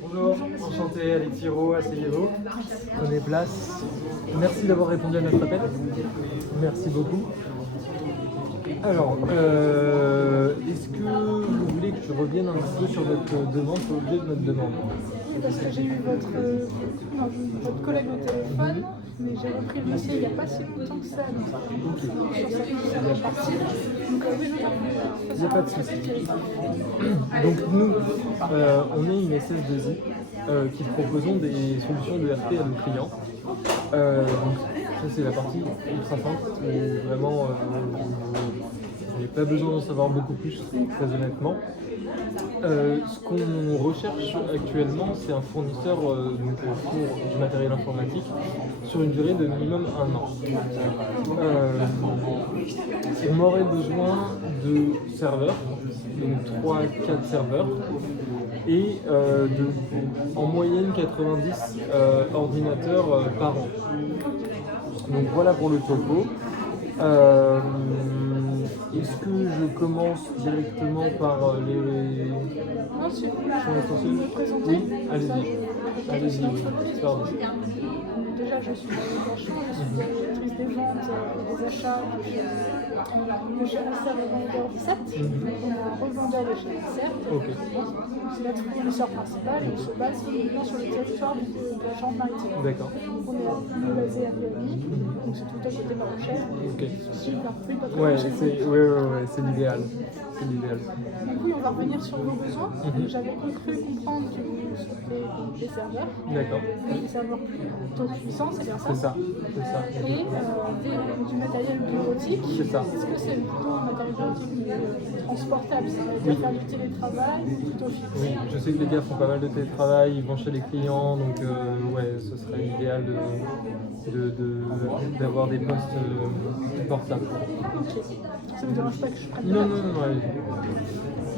Bonjour, enchanté, Alex Hiro, asseyez-vous. Prenez place. Merci d'avoir répondu à notre appel. Merci beaucoup. Alors, est-ce que vous voulez que je revienne un petit peu sur votre demande, sur l'objet de notre demande? Oui, parce que j'ai eu votre collègue au téléphone, mais j'ai repris le dossier il n'y a pas si longtemps que ça, donc ça va partir. Donc oui, Il n'y a pas de souci. Donc nous, on est une SS2I qui proposons des solutions de RP à nos clients. Donc ça c'est la partie ultra simple où vraiment vous n'avez pas besoin d'en savoir beaucoup plus, très honnêtement. Ce qu'on recherche actuellement, c'est un fournisseur pour du matériel informatique sur une durée de minimum 1 an. On aurait besoin de serveurs, donc 3-4 serveurs, et en moyenne 90 ordinateurs par an. Donc voilà pour le topo. Est-ce que je commence directement par les non, si vous voulez, champs me essentiels? présenter. Oui, allez-y, pardon. Déjà, je suis directrice des ventes et des achats de chez Acer Revendeur 17. On a revendeur de chez Acer. C'est notre fournisseur principal et on se base uniquement sur le territoire de la Charente-Maritime. D'accord. On est basé à Miami, donc c'est tout à côté de La Rochelle. Ok. Ouais, c'est l'idéal. C'est l'idéal. Donc oui, on va revenir sur vos besoins. J'avais cru comprendre que vous souhaitez des serveurs. D'accord. Des serveurs plutôt puissants, c'est bien ça? C'est ça. Et du matériel bureautique. C'est ça. Est-ce que c'est plutôt un matériel bureautique transportable? Ça veut dire faire du télétravail ou plutôt fixe? Oui, je sais que les gars font pas mal de télétravail, ils vont chez les clients, donc ouais, ce serait idéal d'avoir des postes portables. Ok. Ça ne vous dérange pas que je prenne Non, allez.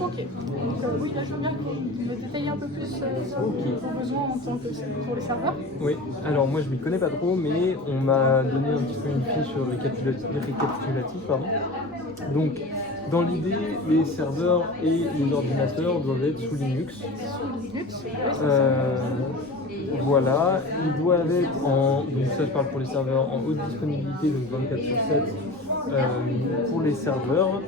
Ok. Donc oui, là je veux bien que vous me détailliez un peu plus sur vos besoins en tant que pour les serveurs. Oui, alors moi je m'y connais pas trop, mais on m'a donné un petit peu une fiche récapitulative. Donc, dans l'idée, les serveurs et les ordinateurs doivent être sous Linux. Sous Linux, voilà, ils doivent être donc ça je parle pour les serveurs en haute disponibilité, donc 24/7 pour les serveurs.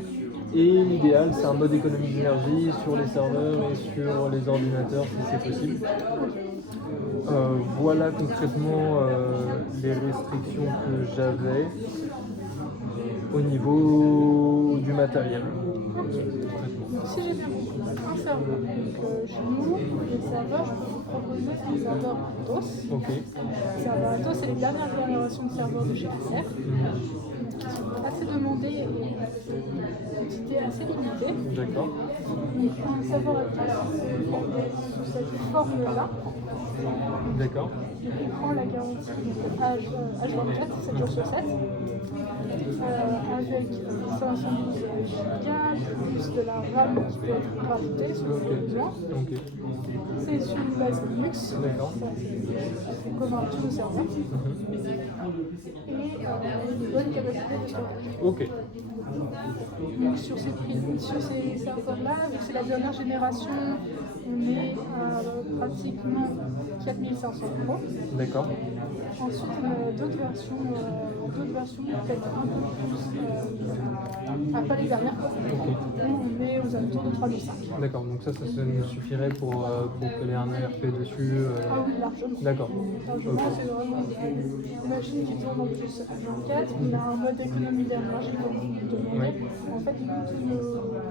Et l'idéal, c'est un mode économie d'énergie sur les serveurs et sur les ordinateurs si c'est possible. Voilà concrètement les restrictions que j'avais au niveau du matériel. Donc, si j'ai bien compris, un serveur. Donc, chez nous, les serveurs, je peux vous proposer un serveur Atos. Ok. Les serveurs Atos, c'est les dernières générations de serveurs de chez Acer, qui sont assez demandés et une quantité assez limitée. D'accord. Donc, un serveur Atos, sous cette forme-là. D'accord. Donc, on prend la garantie H24, 7 jours sur 7, avec 512 Go, plus de la RAM qui peut être rajoutée selon les besoins. Ok. C'est sur une base Linux, D'accord. c'est commun à tous nos serveurs, et une bonne capacité de stockage. Ok. Donc sur ces serveurs-là, vu que c'est la dernière génération, on est à pratiquement 4500 €. D'accord. Ensuite, on a d'autres versions peut-être un peu plus, pas les dernières, on est aux alentours de 3005. D'accord, donc ça nous suffirait pour coller un ERP dessus. Ah oui, largement. D'accord. Largement, c'est vraiment une machine qui tourne en plus H24. On a un mode économie d'énergie comme vous le demandez. En fait,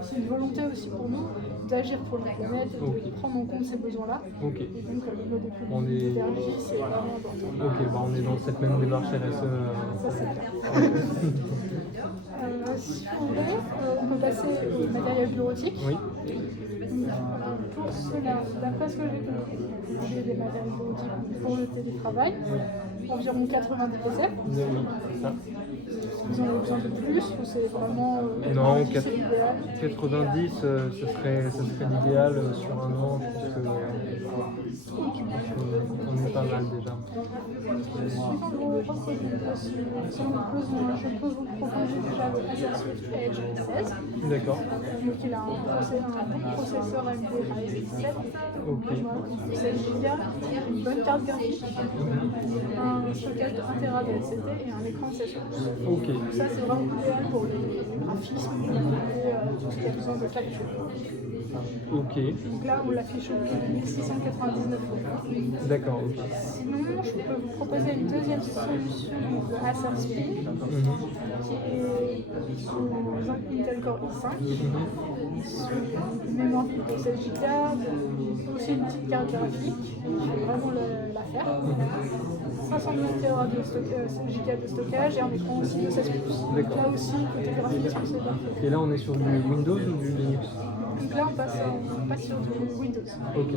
c'est une volonté aussi pour nous d'agir pour la planète et de prendre en compte ces besoins-là. Ok. Et donc, le mode économie d'énergie, c'est vraiment important. Ok, on est dans cette même démarche RSE. Ça, c'est clair. Si vous voulez, on peut passer au matériel bureautique. Oui. Pour cela, d'après ce que j'ai compris, j'ai des matériels bureautiques pour le télétravail, environ 90 PC. Oui, c'est ça. Vous en avez besoin de plus ou c'est vraiment Non, 90, c'est l'idéal? 90, ce serait l'idéal sur un an. Je pense qu'on est pas mal déjà. Suivant vos revenus possibles, si on pose, je peux vous proposer déjà le Acer Swift Edge 16. D'accord. Donc il a un bon processeur AMD Ryzen 7, Ok. 16 Go, une bonne carte graphique, un stockage de 1 Tera de SSD et un écran de 16 pouces. Ok. Donc ça c'est vraiment idéal pour les graphismes et tout ce qui a besoin de calcul. Ok. Donc là on l'affiche au 1699 €. D'accord. Ok. Sinon je peux vous proposer une deuxième solution de Acer Spin qui est sous un Intel Core i5, une mémoire vive de 16 Go, aussi une petite carte graphique qui fait vraiment l'affaire, 512 Tera de Go de stockage et un écran aussi de 16 pouces. Donc là aussi, côté graphisme, c'est parfait. Et là, on est sur du Windows ou du Linux? Donc là, on passe sur du Windows. Ok.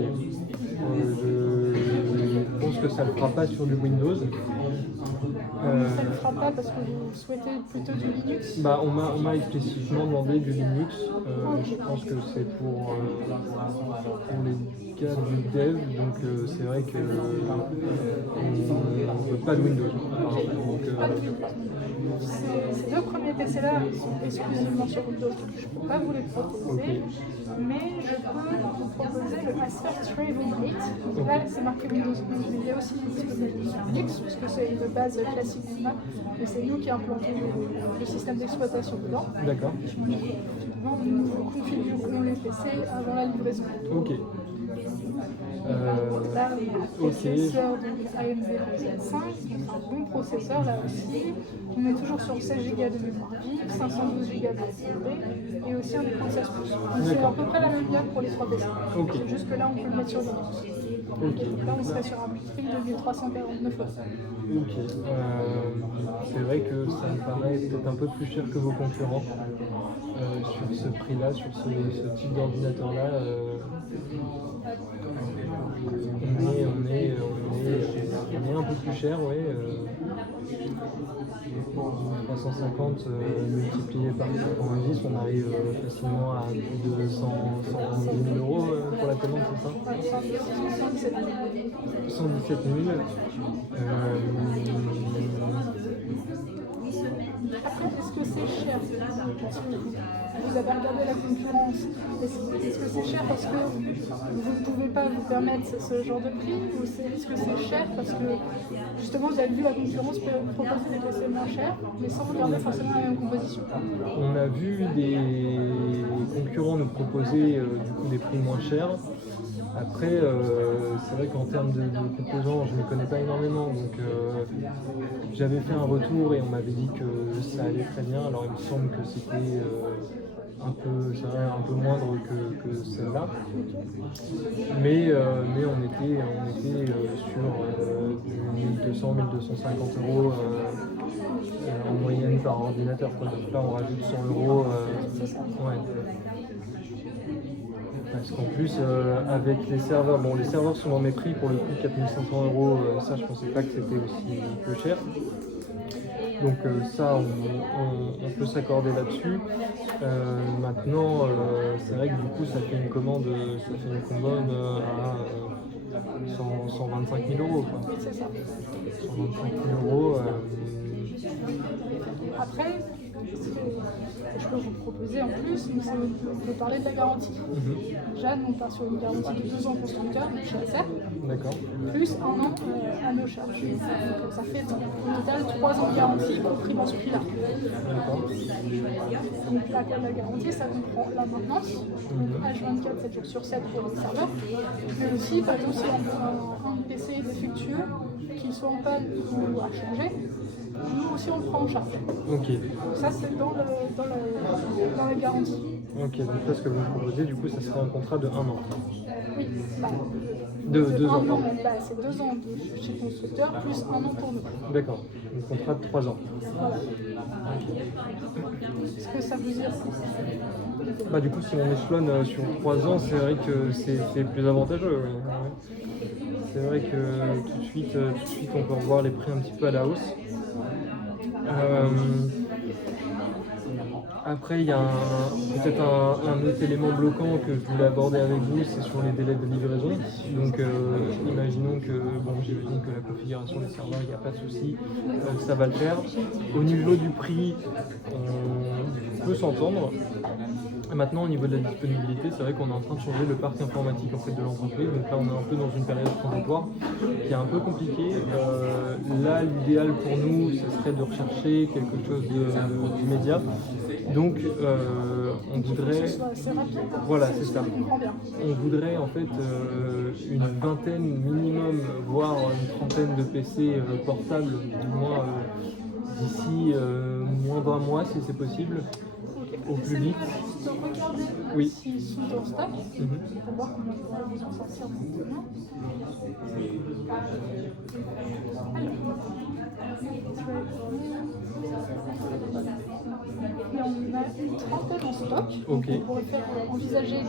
Je pense que ça ne le fera pas sur du Windows. Ça ne le fera pas parce que vous souhaitez plutôt du Linux. Bah, on m'a explicitement demandé du Linux. Je pense que c'est pour les cas du dev, donc c'est vrai que on veut pas de Windows. Donc, Pas de Windows. Ces deux premiers PC-là sont exclusivement sur Windows, donc je ne peux pas vous les proposer. Mais je peux vous proposer le Acer Travelmate. Donc là, c'est marqué Windows 11, mais il y a aussi disponible sur Linux, puisque c'est une base classique qu'on a, mais c'est nous qui implantons le système d'exploitation dedans. D'accord. Nous configurons les PC avant la livraison. Ok. Là, processeur donc AMD Ryzen 5, un bon processeur là aussi. On est toujours sur 16 Go de mémoire vive, 512 Go de SSD et aussi un écran de 16 pouces. Donc c'est à peu près la même gamme pour les 3 PC. Okay. C'est juste que là on peut le mettre sur Linux. Okay. Donc là on serait sur un prix de 1349 €. Ok. C'est vrai que ça me paraît peut-être un peu plus cher que vos concurrents sur ce prix-là, sur ce type d'ordinateur-là. On est un peu plus cher, oui. 350 multiplié par 90, on arrive facilement à plus de 110 000 € pour la commande, c'est ça? 117 000. Après, est-ce que c'est cher? Vous avez regardé la concurrence. Est-ce que c'est cher parce que vous ne pouvez pas vous permettre ce genre de prix ou est-ce que c'est cher parce que justement vous avez vu la concurrence proposer des PC moins chers mais sans regarder forcément la même composition? On a vu des concurrents nous proposer du coup des prix moins chers. Après, c'est vrai qu'en termes de composants, je ne connais pas énormément, donc j'avais fait un retour et on m'avait dit que ça allait très bien. Alors il me semble que c'était un peu moindre que celle-là, mais on était sur du 1200-1250 € en moyenne par ordinateur, quoi. Donc là on rajoute 100 €. Ouais. Parce qu'en plus, avec les serveurs, bon, les serveurs sont dans mes prix pour le coup, 4500 €, ça je pensais pas que c'était aussi peu cher. Donc ça, on peut s'accorder là-dessus. Maintenant, c'est vrai que du coup, ça fait une commande à 125 000 €, quoi. C'est ça. 125 000 €. Après, ce que je peux vous proposer en plus, on peut parler de la garantie. Déjà, nous on part sur une garantie de 2 ans constructeur, donc chez Acer, plus 1 an à nos charges. Donc ça fait au total 3 ans de garantie compris dans ce prix-là. Donc la garantie, ça comprend la maintenance, H24, 7 jours sur 7 pour les serveurs, mais aussi par exemple si un PC est défectueux, qu'il soit en panne ou à changer, nous aussi on le prend en charge. Ok. Donc ça c'est dans la garantie. Ok, donc là ce que vous me proposez, du coup, ça serait un contrat de 1 an. Oui, de 2 ans. C'est 2 ans chez constructeur plus 1 an pour nous. D'accord, un contrat de 3 ans. Voilà. Est-ce que ça vous dit? Bah, du coup, si on échelonne sur 3 ans, c'est vrai que c'est plus avantageux. Oui. C'est vrai que tout de suite, on peut revoir les prix un petit peu à la hausse. Après, il y a peut-être un autre élément bloquant que je voulais aborder avec vous, c'est sur les délais de livraison. Donc, j'imagine que la configuration des serveurs, il n'y a pas de souci, ça va le faire. Au niveau du prix, on peut s'entendre. Maintenant, au niveau de la disponibilité, c'est vrai qu'on est en train de changer le parc informatique en fait, de l'entreprise. Donc là, on est un peu dans une période transitoire qui est un peu compliquée. Là, l'idéal pour nous, ce serait de rechercher quelque chose d'immédiat. Donc, on voudrait... Voilà, c'est ça. On voudrait en fait une vingtaine minimum, voire une trentaine de PC portables, du moins d'ici moins d'un mois si c'est possible. Au plus vite. Oui. S'ils sont en stock, pour voir comment on va vous en sortir maintenant. Et on a une trentaine en stock. Ok. On pourrait faire envisager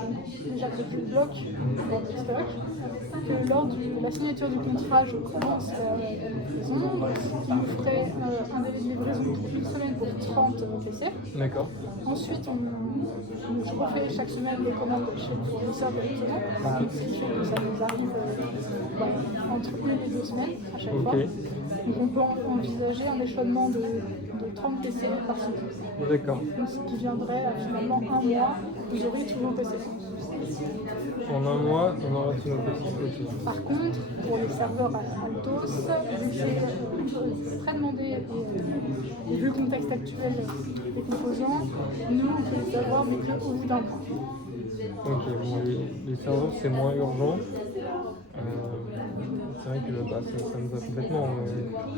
déjà que tu bloques dans le stock, que lors de la signature du contrat, je commence la livraison, ce qui nous ferait un délai de livraison pour une semaine pour 30 PC. D'accord. Ensuite, je refais chaque semaine les commandes chez le fournisseur directement, ce qui fait que ça nous arrive entre 1 et 2 semaines à chaque fois. Donc on peut envisager un échelonnement de 30 PC par semaine. D'accord. Ce qui viendrait à finalement un mois, vous aurez tous vos PC. En un mois, on aura tous nos PC. Par contre, pour les serveurs Altos, c'est très demandé et vu le contexte actuel des composants, nous on peut les avoir mais qu'au bout d'un mois. Ok, bon, les serveurs c'est moins urgent. C'est vrai que ça me va complètement.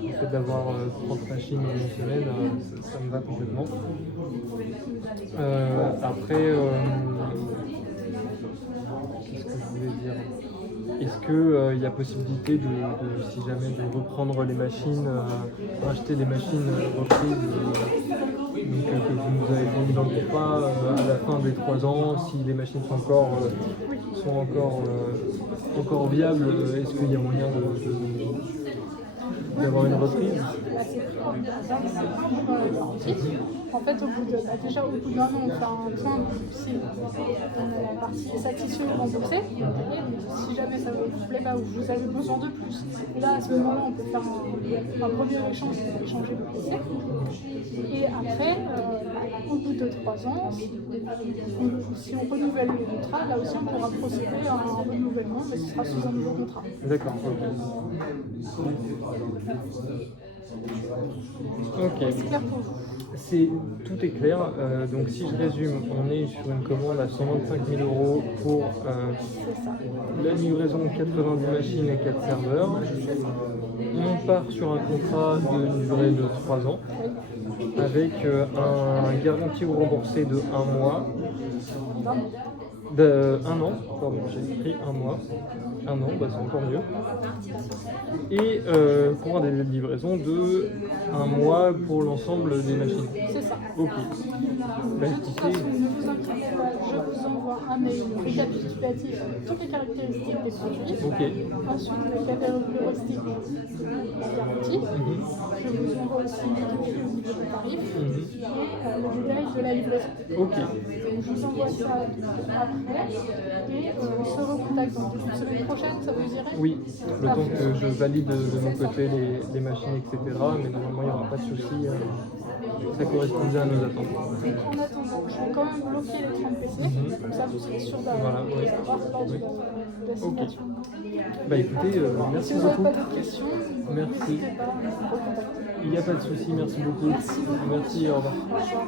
Le fait d'avoir 30 machines en une semaine, ça me va complètement. Après, qu'est-ce que je voulais dire? Est-ce qu'il y a possibilité si jamais de reprendre les machines, racheter des machines reprises que vous nous avez mis dans le contrat à la fin des 3 ans, si les machines sont encore viables, est-ce qu'il y a moyen d'avoir une reprise? En fait, déjà au bout d'un an, on fait un point si on a la partie satisfait ou remboursée. Si jamais ça ne vous plaît pas ou vous avez besoin de plus, là à ce moment-là, on peut faire un premier échange pour échanger le PC. Et après, au bout de 3 ans, si on renouvelle le contrat, là aussi on pourra procéder à un renouvellement, mais ce sera sous un nouveau contrat. D'accord. Ok. C'est clair pour vous? Tout est clair. Donc si je résume, on est sur une commande à 125 000 € pour la livraison de 90 machines et 4 serveurs. On part sur un contrat d'une durée de 3 ans avec un garantie ou remboursé de 1 mois. Un an, pardon, j'ai écrit 1 mois. 1 an, c'est encore mieux. Et pour un délai de livraison de 1 mois pour l'ensemble des machines. C'est ça. Ok. De toute façon, ne vous inquiétez pas, je vous envoie un mail récapitulatif de toutes les caractéristiques des produits. Ok. Ensuite, les caractéristiques de la garantie. Je vous envoie aussi les calculs au niveau des tarifs et le détail de la livraison. Ok. Je vous envoie ça après et on se recontacte dans une semaine prochaine, ça vous irait? Oui, le temps que je valide de mon côté les machines, etc. Mais normalement, il n'y aura pas de souci. Ça correspondait à nos attentes. En attendant, je vais quand même bloquer les 30 PC, comme ça vous serez sûr d'avoir lors de la signature. Bah écoutez, merci si vous beaucoup. n'avez pas d'autres questions, Merci. n'hésitez pas à me recontacter. Il n'y a pas de souci, merci beaucoup. Merci beaucoup. Merci, au revoir. Au revoir.